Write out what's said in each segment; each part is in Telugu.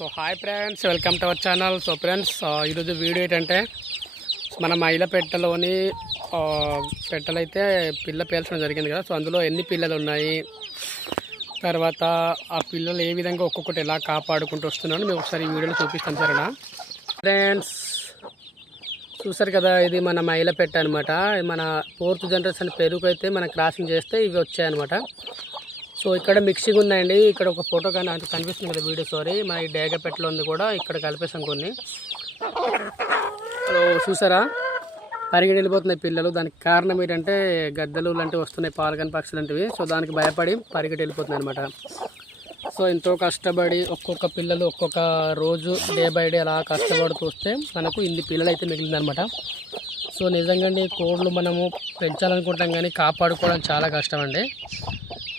So hi friends, welcome to our channel. So friends, ఈరోజు వీడియో ఏంటంటే మన మైల పెట్టలోని పెట్టలైతే పిల్ల పేల్చడం జరిగింది కదా. సో అందులో ఎన్ని పిల్లలు ఉన్నాయి, తర్వాత ఆ పిల్లలు ఏ విధంగా ఒక్కొక్కటి ఎలా కాపాడుకుంటూ వస్తున్నాను మీకు ఒకసారి ఈ వీడియోలో చూపిస్తాను సరేనా. ఫ్రెండ్స్ చూసారు కదా, ఇది మన మైల పెట్ట అనమాట. మన 4th జనరేషన్ పెరుగు అయితే మనం క్రాసింగ్ చేస్తే ఇవి వచ్చాయన్నమాట. సో ఇక్కడ మిక్సింగ్ ఉందండి. ఇక్కడ ఒక ఫోటో కానీ అది కనిపిస్తుంది కదా వీడియో. సారీ, మన ఈ డేగ పెట్టలో ఉంది కూడా, ఇక్కడ కలిపేసాం కొన్ని. సో చూసారా, పరిగెడి వెళ్ళిపోతున్నాయి పిల్లలు. దానికి కారణం ఏంటంటే గద్దలు లాంటివి వస్తున్నాయి, పాల్గని పక్షులు లాంటివి. సో దానికి భయపడి పరిగెడి వెళ్ళిపోతున్నాయి అనమాట. సో ఎంతో కష్టపడి ఒక్కొక్క పిల్లలు ఒక్కొక్క రోజు డే బై డే అలా కష్టపడుతూ వస్తే మనకు ఇన్ని పిల్లలు అయితే మిగిలిందనమాట. సో నిజంగా కోళ్ళు మనము పెంచాలనుకుంటాం కానీ కాపాడుకోవడం చాలా కష్టం అండి.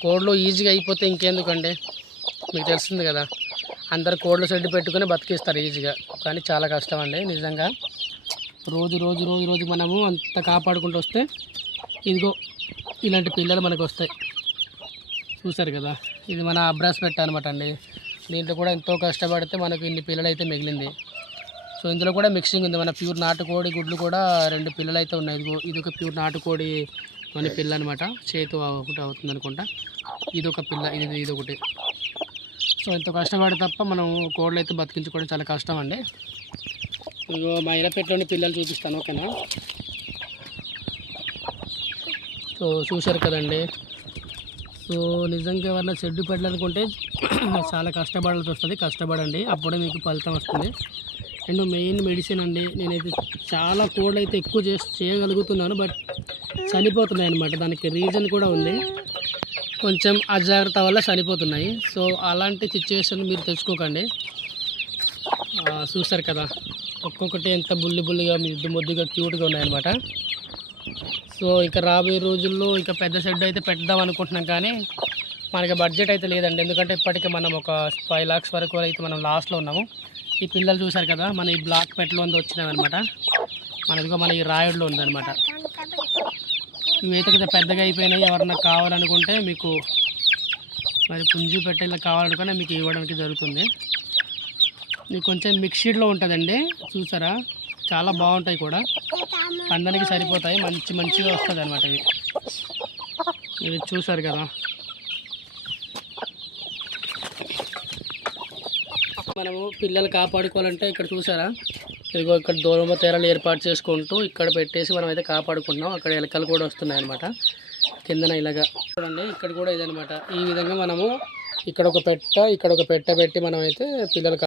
కోళ్ళు ఈజీగా అయిపోతే ఇంకెందుకండి, మీకు తెలిసింది కదా. అందరు కోళ్ళు షెడ్ పెట్టుకుని బతికిస్తారు ఈజీగా, కానీ చాలా కష్టం అండి నిజంగా. రోజు రోజు రోజు రోజు మనము అంత కాపాడుకుంటూ వస్తే ఇదిగో ఇలాంటి పిల్లలు మనకు వస్తాయి. చూసారు కదా, ఇది మన అబ్రాస్ పెట్ట అనమాట అండి. దీంట్లో కూడా ఎంతో కష్టపడితే మనకు ఇన్ని పిల్లలు అయితే మిగిలింది. సో ఇందులో కూడా మిక్సింగ్ ఉంది. మన ప్యూర్ నాటుకోడి గుడ్లు కూడా 2 పిల్లలు అయితే ఉన్నాయి. ఇది ఒక ప్యూర్ నాటుకోడి మన పిల్ల అనమాట. చేతు ఒకటి అవుతుంది అనుకుంటా. ఇది ఒక పిల్ల, ఇది ఒకటి. సో ఎంతో కష్టపడి తప్ప మనం కోళ్ళు అయితే బతికించుకోవడం చాలా కష్టం అండి. ఇదిగో మా ఇరపెట్లోని పిల్లలు చూపిస్తాను, ఓకేనా. సో చూశారు కదండి. సో నిజంగా ఎవరైనా షెడ్ పెట్టాలనుకుంటే చాలా కష్టపడాల్సి వస్తుంది. కష్టపడండి, అప్పుడే మీకు ఫలితం వస్తుంది. అండ్ మెయిన్ మెడిసిన్ అండి. నేనైతే చాలా కోళ్ళు అయితే ఎక్కువ చేయగలుగుతున్నాను, బట్ చనిపోతున్నాయి అన్నమాట. దానికి రీజన్ కూడా ఉంది, కొంచెం అజాగ్రత్త వల్ల చనిపోతున్నాయి. సో అలాంటి సిచ్యువేషన్ మీరు తెచ్చుకోకండి. చూస్తారు కదా, ఒక్కొక్కటి ఎంత బుల్లిగా ముద్దుగా క్యూట్గా ఉన్నాయన్నమాట. సో ఇక రాబోయే రోజుల్లో ఇక పెద్ద షెడ్ అయితే పెడదాం అనుకుంటున్నాం, కానీ మనకి బడ్జెట్ అయితే లేదండి. ఎందుకంటే ఇప్పటికీ మనం ఒక 5 lakhs వరకు అయితే మనం లాస్ట్లో ఉన్నాము. ఈ పిల్లలు చూసారు కదా, మన ఈ బ్లాక్ పెట్టలో వచ్చినామన్నమాట. మనదిగో మన ఈ రాయుడులో ఉందన్నమాట. ఇవైతే కదా పెద్దగా అయిపోయినాయి. ఎవరన్నా కావాలనుకుంటే మీకు మరి పుంజు పెట్టేలా కావాలనుకున్నా మీకు ఇవ్వడానికి జరుగుతుంది. మీకు కొంచెం మిక్స్డ్లో ఉంటుందండి. చూసారా, చాలా బాగుంటాయి కూడా, పందానికి సరిపోతాయి, మంచిగా వస్తుంది అనమాట. ఇవి చూసారు కదా. మనము పిల్లలు కాపాడుకోవాలంటే ఇక్కడ చూసారా, ఇదిగో ఇక్కడ దూరంలో తెరలు ఏర్పాటు చేసుకుంటూ ఇక్కడ పెట్టేసి మనం అయితే కాపాడుకుంటున్నాం. అక్కడ ఎలకలు కూడా వస్తున్నాయి అనమాట కిందన. ఇలాగా చూడండి, ఇక్కడ కూడా ఇదనమాట. ఈ విధంగా మనము ఇక్కడ ఒక పెట్ట పెట్టి మనం అయితే పిల్లలు